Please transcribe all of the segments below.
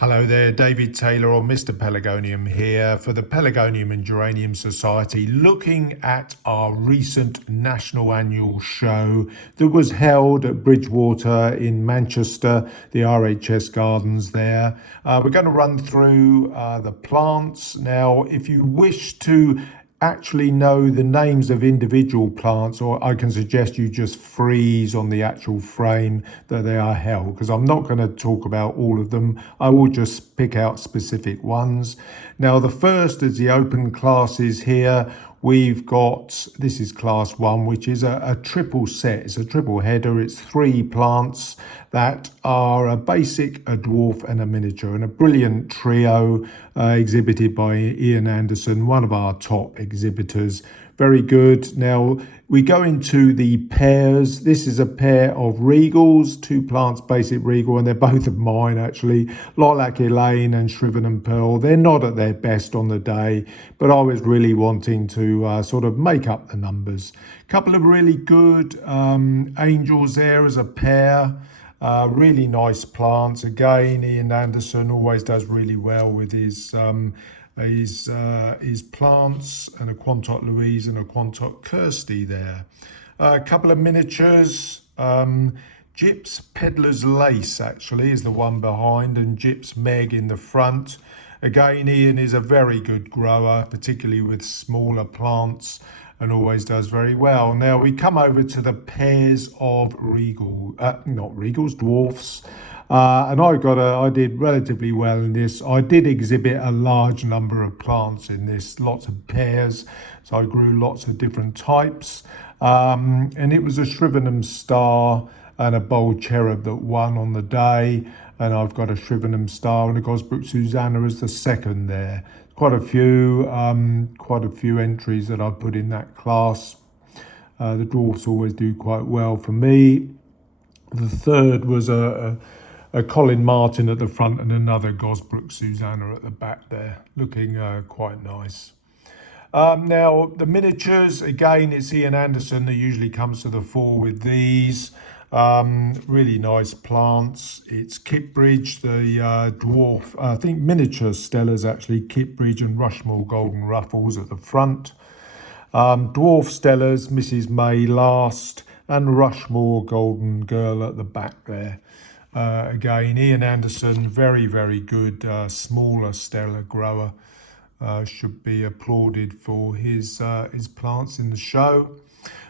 Hello there, David Taylor or Mr Pelargonium here for the Pelargonium and Geranium Society, looking at our recent national annual show that was held at Bridgewater in Manchester, the RHS Gardens there. We're going to run through the plants. Now, if you wish to actually know the names of individual plants, or I can suggest you just freeze on the actual frame that they are held, because I'm not going to talk about all of them. I will just pick out specific ones. Now, the first is the open classes here. We've got, this is class 1, which is a triple set. It's a triple header. It's 3 plants that are a basic, a dwarf and a miniature, and a brilliant trio exhibited by Ian Anderson, one of our top exhibitors. Very good. Now we go into the pairs. This is a pair of regals, 2 plants, basic regal, and they're both of mine actually. Lilac Elaine and Shriven and Pearl. They're not at their best on the day, but I was really wanting to sort of make up the numbers. Couple of really good angels there as a pair. Really nice plants. Again, Ian Anderson always does really well with his plants, and a Quantock Louise and a Quantock Kirsty there. A couple of miniatures. Gyp's Peddler's Lace actually is the one behind, and Gyp's Meg in the front. Again, Ian is a very good grower, particularly with smaller plants, and always does very well. Now we come over to the pairs of dwarfs. And I did relatively well in this. I did exhibit a large number of plants in this, lots of pairs. So I grew lots of different types. And it was a Shrivenham Star and a Bold Cherub that won on the day. And I've got a Shrivenham Star and a Gosbrook Susanna as the second there. Quite a few entries that I put in that class. The dwarfs always do quite well for me. The third was a Colin Martin at the front and another Gosbrook Susanna at the back there, looking quite nice. Now, the miniatures, again, it's Ian Anderson that usually comes to the fore with these. Really nice plants. It's Kitbridge, the dwarf, I think miniature Stella's actually Kitbridge and Rushmore Golden Ruffles at the front. Dwarf Stella's Mrs May Last and Rushmore Golden Girl at the back there. Again, Ian Anderson, very, very good smaller Stella grower. Should be applauded for his plants in the show.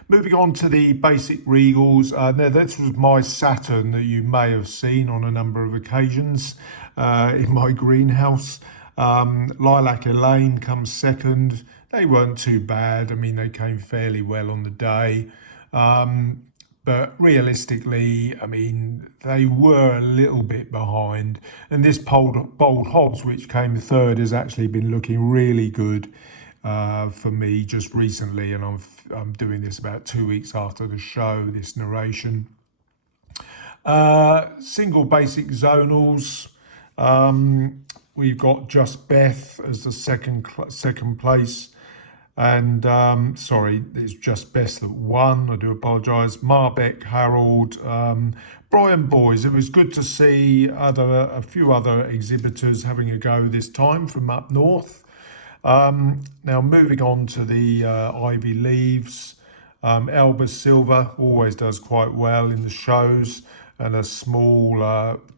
Moving on to the basic regals. Now this was my Saturn that you may have seen on a number of occasions in my greenhouse. Lilac Elaine comes second. They weren't too bad. I mean, they came fairly well on the day. But realistically, I mean, they were a little bit behind. And this Bold Hobbs, which came third, has actually been looking really good for me just recently. And I'm doing this about 2 weeks after the show, this narration. Single basic zonals. We've got Just Beth as the second place. And sorry, it's Just Best that won. I do apologise. Marbeck, Harold, Brian Boys. It was good to see a few other exhibitors having a go this time from up north. Now moving on to the Ivy Leaves. Elba Silver always does quite well in the shows, and a small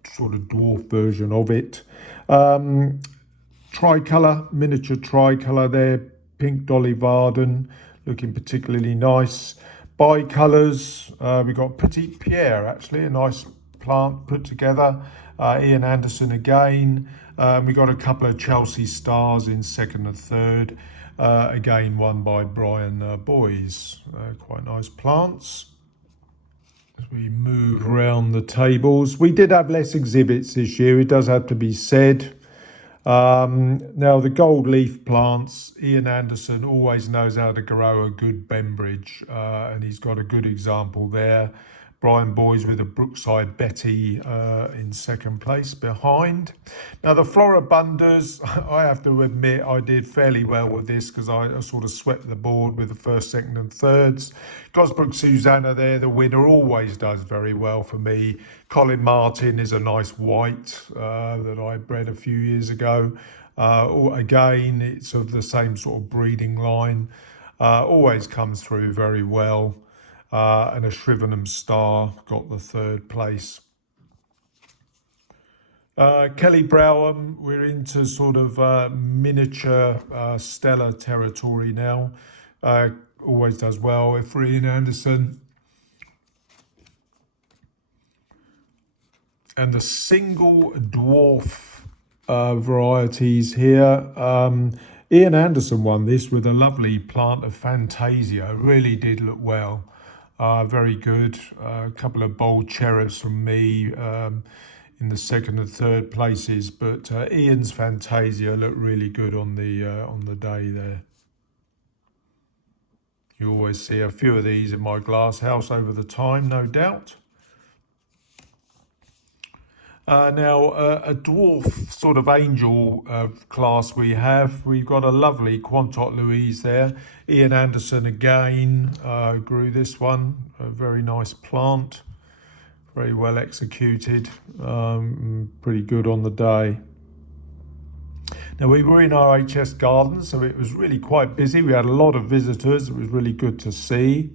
sort of dwarf version of it. Tricolour, miniature tricolour there. Pink Dolly Varden, looking particularly nice. Bicolours, we got Petite Pierre, actually, a nice plant put together. Ian Anderson again. We got a couple of Chelsea Stars in second and third. Again, won by Brian Boys. Quite nice plants. As we move around the tables, we did have less exhibits this year, it does have to be said. Now the gold leaf plants, Ian Anderson always knows how to grow a good Bembridge, and he's got a good example there. Brian Boys with a Brookside Betty in second place behind. Now the Floribundas, I have to admit I did fairly well with this because I sort of swept the board with the first, second and thirds. Gosbrook Susanna there, the winner, always does very well for me. Colin Martin is a nice white that I bred a few years ago. Again, it's of the same sort of breeding line. Always comes through very well. And a Shrivenham Star got the third place. Kelly Browham, we're into sort of miniature Stella territory now. Always does well. If Ian Anderson. And the single dwarf varieties here. Ian Anderson won this with a lovely plant of Fantasia. Really did look well. Very good. A couple of bold cherubs from me in the second and third places, but Ian's Fantasia looked really good on the day there. You always see a few of these in my glass house over the time, no doubt. Now, a dwarf sort of angel class we've got a lovely Quantot Louise there. Ian Anderson again grew this one, a very nice plant, very well executed, pretty good on the day. Now we were in RHS Gardens, so it was really quite busy. We had a lot of visitors, it was really good to see.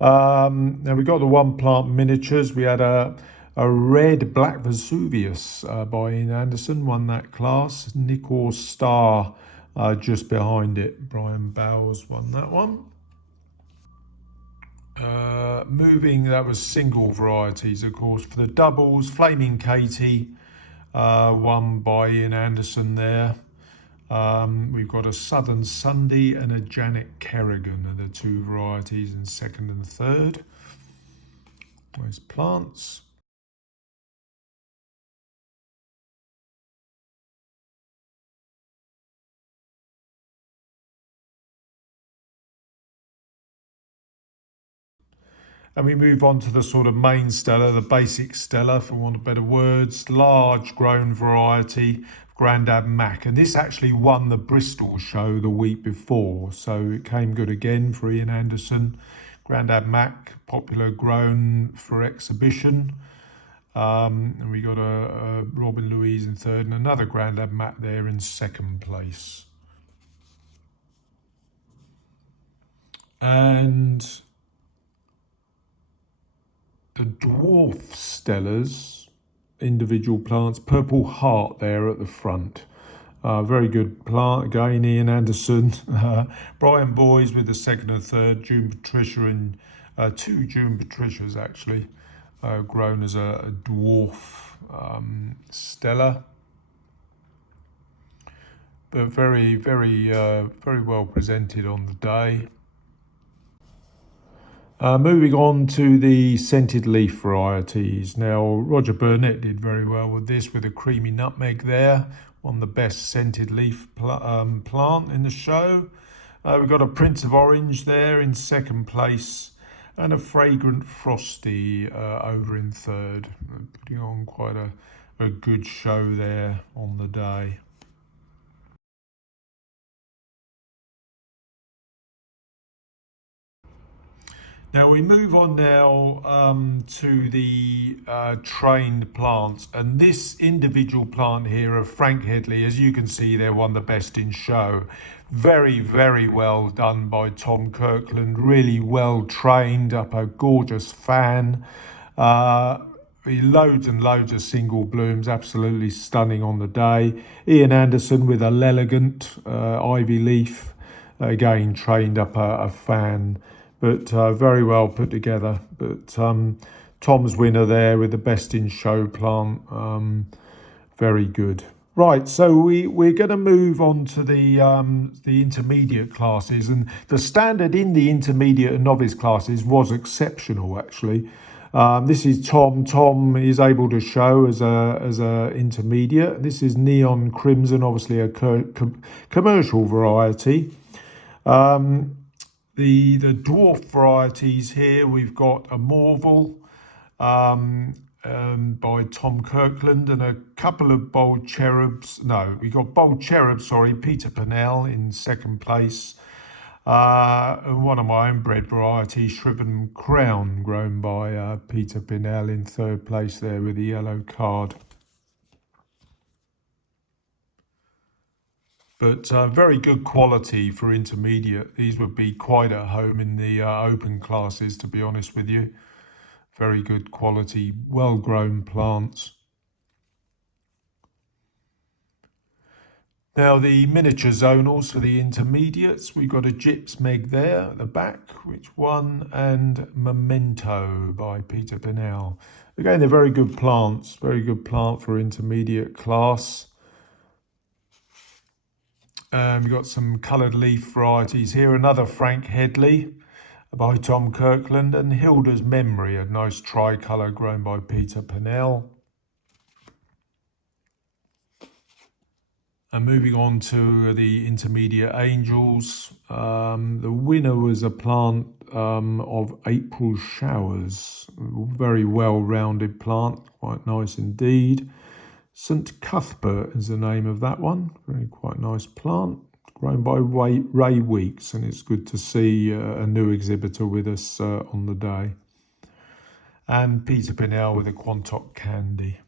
Now we got the one plant miniatures, we had a red Black Vesuvius by Ian Anderson, won that class. Nickel Star just behind it. Brian Bowles won that one. Moving, that was single varieties, of course. For the doubles, Flaming Katie, won by Ian Anderson there. We've got a Southern Sunday and a Janet Kerrigan are the two varieties in second and third. Those plants. And we move on to the sort of main Stella, the basic Stella, for want of better words, large grown variety, Grandad Mac. And this actually won the Bristol show the week before, so it came good again for Ian Anderson. Grandad Mac, popular grown for exhibition. And we got a Robin Louise in third and another Grandad Mac there in second place. And the dwarf Stellas, individual plants, Purple Heart there at the front. Very good plant, again, Ian Anderson. Brian Boys with the second and third, June Patricia and two June Patricias actually, grown as a dwarf Stella. But very well presented on the day. Moving on to the scented leaf varieties. Now, Roger Burnett did very well with this, with a creamy nutmeg there, one of the best scented leaf plant in the show. We've got a Prince of Orange there in second place, and a Fragrant Frosty over in third. Putting on quite a good show there on the day. Now we move on now to the trained plants, and this individual plant here of Frank Headley, as you can see, they're one of the best in show. Very well done by Tom Kirkland, really well trained up a gorgeous fan. Loads and loads of single blooms, absolutely stunning on the day. Ian Anderson with a L'Elegant ivy leaf, again trained up a fan. But very well put together. But Tom's winner there with the best in show plant, very good. Right, so we're going to move on to the intermediate classes, and the standard in the intermediate and novice classes was exceptional actually. This is Tom. Tom is able to show as a intermediate. This is Neon Crimson, obviously a commercial variety. The dwarf varieties here, we've got a Morval, by Tom Kirkland, and a couple of bold cherubs. No, we got bold cherubs, sorry, Peter Purnell in second place. And one of my own bred varieties, Shrivenham Crown, grown by Peter Purnell in third place there with the yellow card. But very good quality for intermediate. These would be quite at home in the open classes, to be honest with you. Very good quality, well-grown plants. Now the miniature zonals for the intermediates, we've got a Gyps Meg there at the back, which won, and Memento by Peter Purnell. Again, they're very good plants, very good plant for intermediate class. We've got some coloured leaf varieties here. Another Frank Headley by Tom Kirkland, and Hilda's Memory, a nice tricolour grown by Peter Purnell. And moving on to the intermediate angels, the winner was a plant of April Showers. Very well-rounded plant, quite nice indeed. St Cuthbert is the name of that one. Very quite nice plant, grown by Ray Weeks, and it's good to see a new exhibitor with us on the day. And Peter Purnell with a Quantock Candy.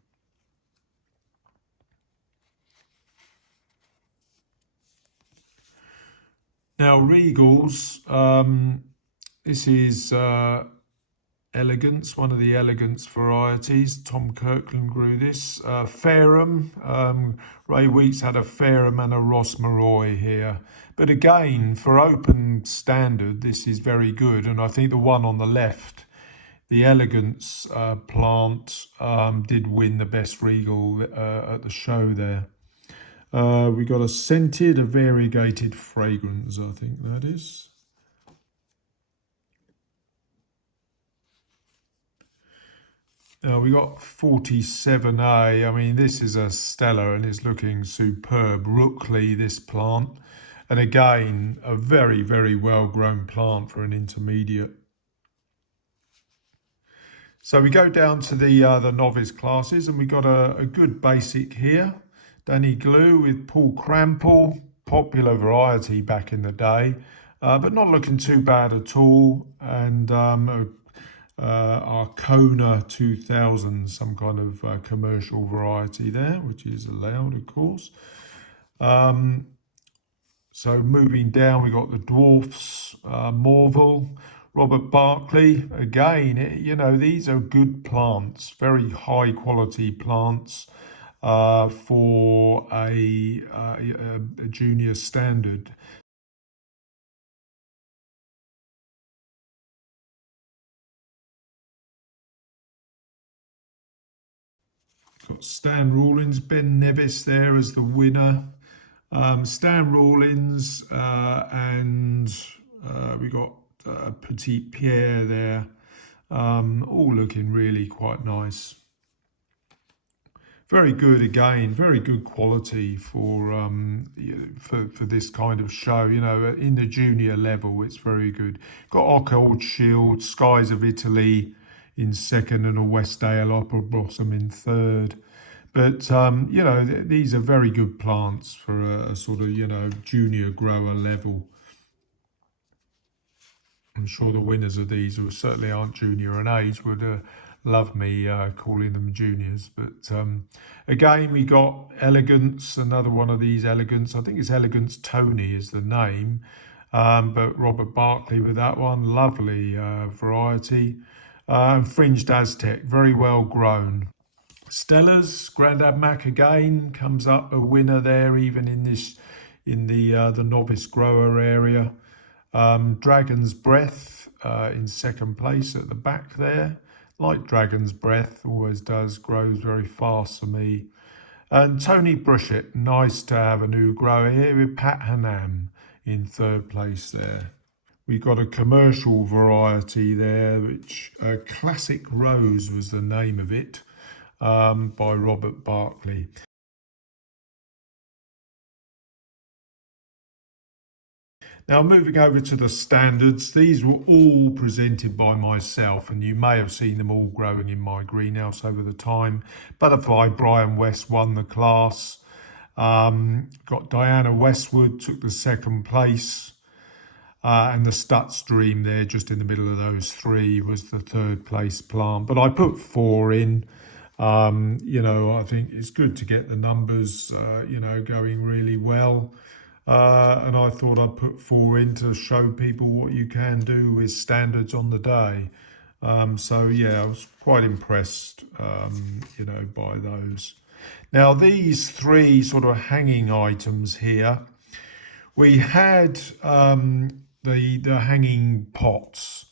Now Regals, this is Elegance, one of the Elegance varieties. Tom Kirkland grew this. Fairham, Ray Weeks had a Fairham and a Ross Maroy here. But again, for open standard, this is very good. And I think the one on the left, the Elegance plant, did win the best Regal at the show there. We got a scented, a variegated fragrance, I think that is. We got 47A. I mean, this is a stellar and it's looking superb. Rookley, this plant. And again, a very, very well-grown plant for an intermediate. So we go down to the novice classes, and we got a good basic here. Danny Glue with Paul Crample, popular variety back in the day, but not looking too bad at all. And Arcona 2000, some kind of commercial variety there, which is allowed, of course. So moving down, we got the Dwarfs, Morville, Robert Barclay. Again, you know, these are good plants, very high quality plants for a junior standard. Got Stan Rawlins, Ben Nevis there as the winner. Stan Rawlins and we got Petit Pierre there, all looking really quite nice. Very good again, very good quality for this kind of show. You know, in the junior level, it's very good. Got Old Shield, Skies of Italy in second, and a Westdale Opera Blossom in third. But you know, these are very good plants for a sort of, you know, junior grower level. I'm sure the winners of these, who certainly aren't junior in age, would love me calling them juniors. But again, we got Elegance, another one of these Elegance. I think it's Elegance Tony is the name. But Robert Barclay with that one, lovely variety. Fringed Aztec, very well grown. Stellars, Grandad Mac again comes up a winner there, even in this, in the novice grower area. Dragon's Breath in second place at the back there. Like Dragon's Breath, always does, grows very fast for me. And Tony Brushett, nice to have a new grower here with Pat Hanam in third place there. We got a commercial variety there, which Classic Rose was the name of it, by Robert Barclay. Now, moving over to the standards, these were all presented by myself, and you may have seen them all growing in my greenhouse over the time. Butterfly Brian West won the class. Got Diana Westwood took the second place. And the Stutz Dream there, just in the middle of those three, was the third place plant. But I put four in. I think it's good to get the numbers, going really well. And I thought I'd put four in to show people what you can do with standards on the day. I was quite impressed, by those. Now, these three sort of hanging items here, we had the hanging pots,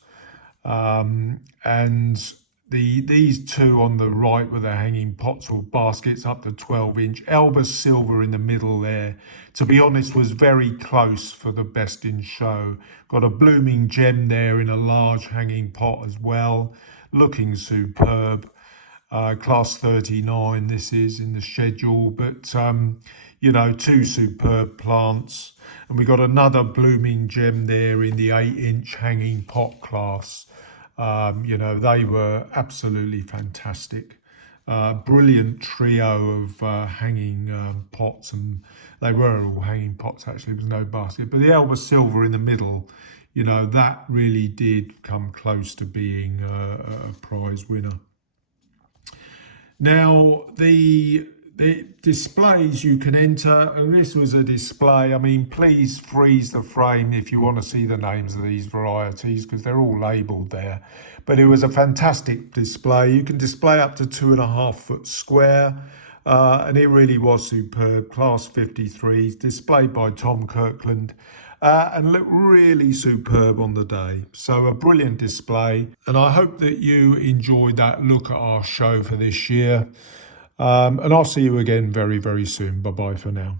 and these two on the right were the hanging pots or baskets up to 12-inch. Elba Silver in the middle there, to be honest, was very close for the best in show. Got a Blooming Gem there in a large hanging pot as well, looking superb. Class 39 this is in the schedule, but two superb plants. And we got another Blooming Gem there in the 8-inch hanging pot class. They were absolutely fantastic. Brilliant trio of hanging pots, and they were all hanging pots actually, there was no basket. But the Elba Silver in the middle, that really did come close to being a prize winner. Now, the displays you can enter, and this was a display. I mean, please freeze the frame if you want to see the names of these varieties, because they're all labelled there. But it was a fantastic display. You can display up to 2.5 foot square, and it really was superb. Class 53, displayed by Tom Kirkland. And looked really superb on the day. So a brilliant display. And I hope that you enjoyed that look at our show for this year. And I'll see you again very, very soon. Bye-bye for now.